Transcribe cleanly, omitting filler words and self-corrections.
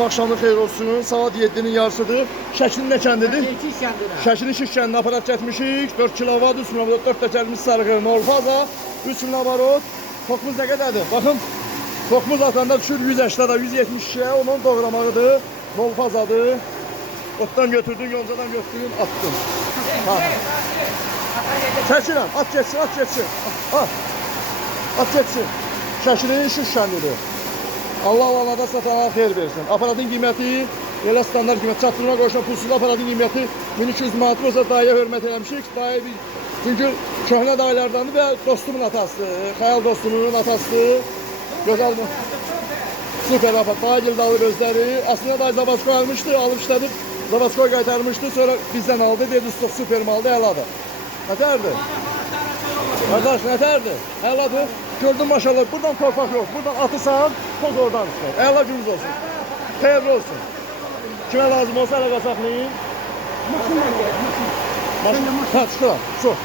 Akşamlık xeyir olsun. Saat 7'nin yarısıdır. Şəklin nə kəndidir? Şəklin Şiş kəndinə aparat getmişik. 4 kilovat, 3 kilovat, 4 təkərimiz sarıqı, Norfaza, 3 kilovat. Tokumuz nə qədərdir? Baxın, tokumuz atanda düşür 180'da, 172'ye. Onun doğramağıdır. Norfazadır. Otdan götürdün, yoncadan götürdün, attın. Çəkirəm, at geçsin, at geçsin. At geçsin. Şəklin Şiş kəndidir. Allah Allah'da satana xeyir versin. Aparatın qiyməti elə standart qiymət çatdırma qoşulan pulsuz aparatın qiyməti 1200 manat olsa dayıya hörmət eləmişik. Dayı çünki köhnə dayılardandır və dostumun atasıdır. Xəyal dostumun atasıdır. Gözəl mi? Süper aparat. Dayı gildi alır özləri. Əslində dayı Zabasko almışdı, alıb işlədib. Zabasko qaytarmışdı. Sonra bizdən aldı. Dedi süper maldı, əladır. Nətərdir? Arkadaş nətərdir? Əladır. Gördün maşallah. Buradan torpaq yok. Buradan atırsan, toz oradan çıxır. Əla gününüz olsun. Xeyirli olsun. Kimə lazım olsa əlaqə saxlayın. Maşınla gəl. Maşın. Ha, çıxıram. Çox.